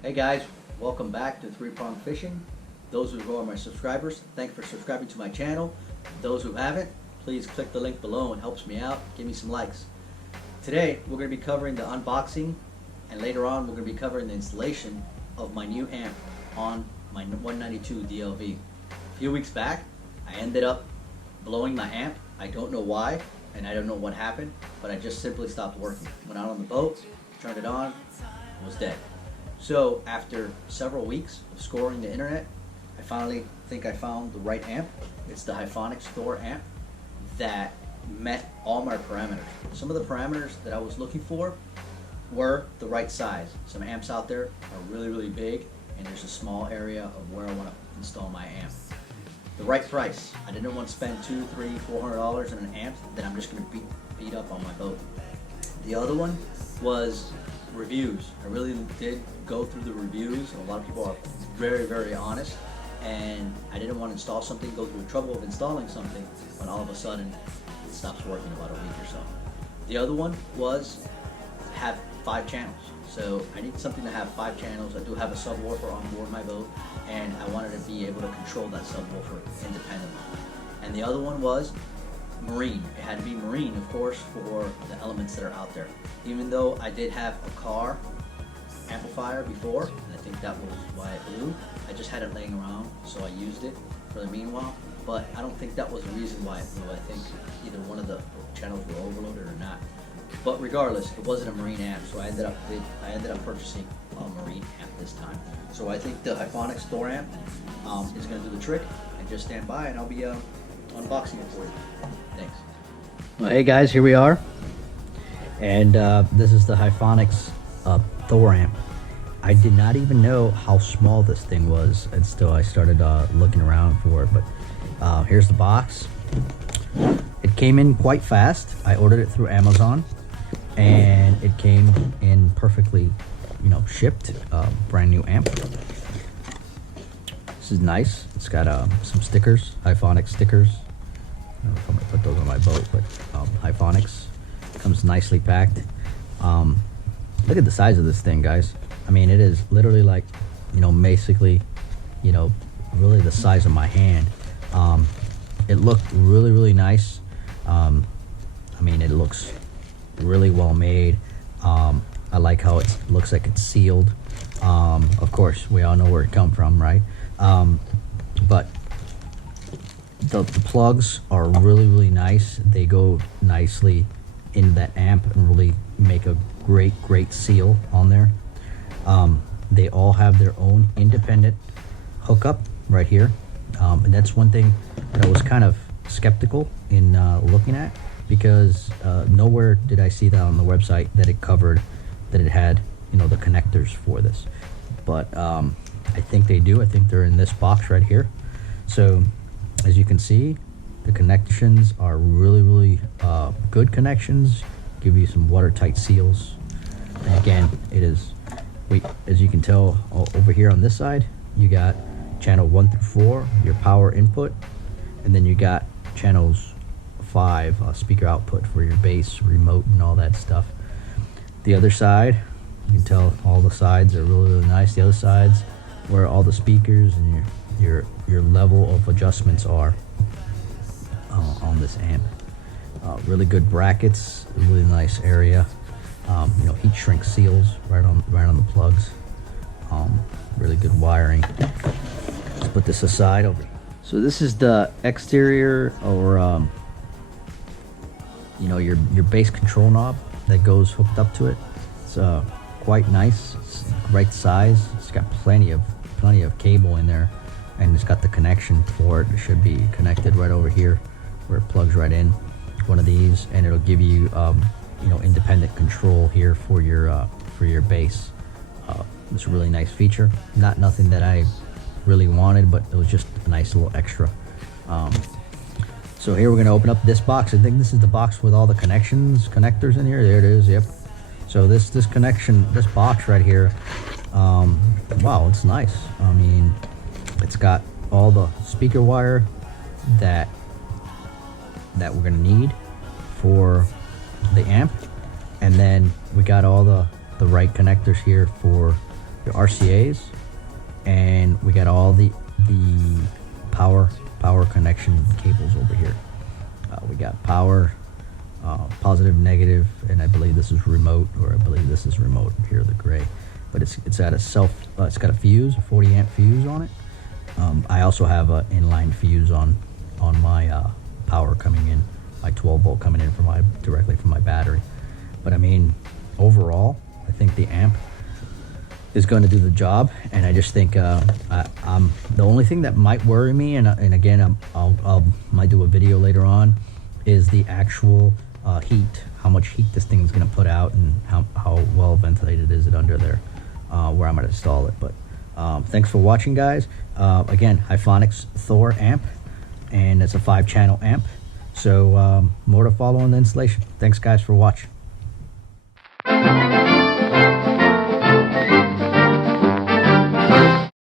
Hey guys, welcome back to Three Prong Fishing. Those who are my subscribers, thanks for subscribing to my channel. Those who haven't, please click the link below. It helps me out. Give me some likes. Today we're going to be covering the unboxing, and later on we're going to be covering the installation of my new amp on my 192 DLV. A few weeks back I ended up blowing my amp. I don't know why and I don't know what happened, but I just simply stopped working. Went out on the boat, turned it on, it was dead. So after several weeks of scoring the internet, I finally think I found the right amp. It's the Hifonics Thor amp that met all my parameters. Some of the parameters that I was looking for were the right size. Some amps out there are really big, and there's a small area of where I want to install my amp. The right price. I didn't want to spend $200, $300, $400 on an amp that I'm just going to beat up on my boat. The other one was reviews. I really did go through the reviews. A lot of people are very honest, and I didn't want to install something, go through the trouble of installing something, when all of a sudden it stops working about a week or so. The other one was have 5 channels. So I need something to have 5 channels. I do have a subwoofer on board my boat, and I wanted to be able to control that subwoofer independently. And the other one was marine. It had to be marine, of course, for the elements that are out there. Even though I did have a car amplifier before, and I think that was why it blew. I just had it laying around, so I used it for the meanwhile. But I don't think that was the reason why it blew. I think either one of the channels were overloaded or not. But regardless, it wasn't a marine amp, so I ended up purchasing a marine amp this time. So I think the Hifonics Thor amp is going to do the trick. And just stand by, and I'll be unboxing it for you. Thanks. Well, hey guys, here we are, and this is the Hifonics Thor amp. I did not even know how small this thing was until I started looking around for it. But here's the box. It came in quite fast. I ordered it through Amazon, and it came in perfectly, shipped. Brand new amp. This is nice. It's got some stickers, Hifonics stickers. I don't know if I'm gonna put those on my boat, but Hifonics comes nicely packed. Look at the size of this thing, guys. I mean, it is literally like, basically, really the size of my hand. It looked really nice. I mean, it looks really well made. I like how it looks like it's sealed. Of course, we all know where it come from, right? But the plugs are really nice. They go nicely in that amp and really make a great seal on there. They all have their own independent hookup right here, and that's one thing that I was kind of skeptical in looking at, because nowhere did I see that on the website that it covered that it had the connectors for this. But I think they do. I think they're in this box right here. So as you can see, the connections are really good connections. Give you some watertight seals. And again, it is, as you can tell over here on this side, you got channel 1 through 4, your power input, and then you got channels 5, speaker output for your bass, remote, and all that stuff. The other side, you can tell all the sides are really nice. The other sides where all the speakers and your level of adjustments are on this amp. Really good brackets, really nice area. Heat shrink seals right on the plugs. Really good wiring. Let's put this aside over. So this is the exterior, or your bass control knob that goes hooked up to it. It's quite nice. It's the right size. It's got plenty of cable in there, and it's got the connection for it. It should be connected right over here where it plugs right in. One of these, and it'll give you independent control here for your bass. It's a really nice feature. Nothing that I really wanted, but it was just a nice little extra. So here we're going to open up this box. I think this is the box with all the connectors in here. There it is. Yep. So this box right here, wow, it's nice. I mean, it's got all the speaker wire that we're going to need for the amp, and then we got all the right connectors here for the RCAs, and we got all the power connection cables over here. We got power, positive, negative, and I believe this is remote, or I believe this is remote here, the gray. But it's at a it's got a fuse, a 40 amp fuse on it. I also have an inline fuse on my power coming in, my 12 volt coming in directly from my battery. But I mean, overall, I think the amp is going to do the job, and I just think the only thing that might worry me, and again, I'll might do a video later on, is the actual heat, how much heat this thing is going to put out, and how well ventilated is it under there, where I'm going to install it. But thanks for watching, guys. Again, Hifonics Thor amp, and it's a 5-channel amp. So more to follow on the installation. Thanks, guys, for watching.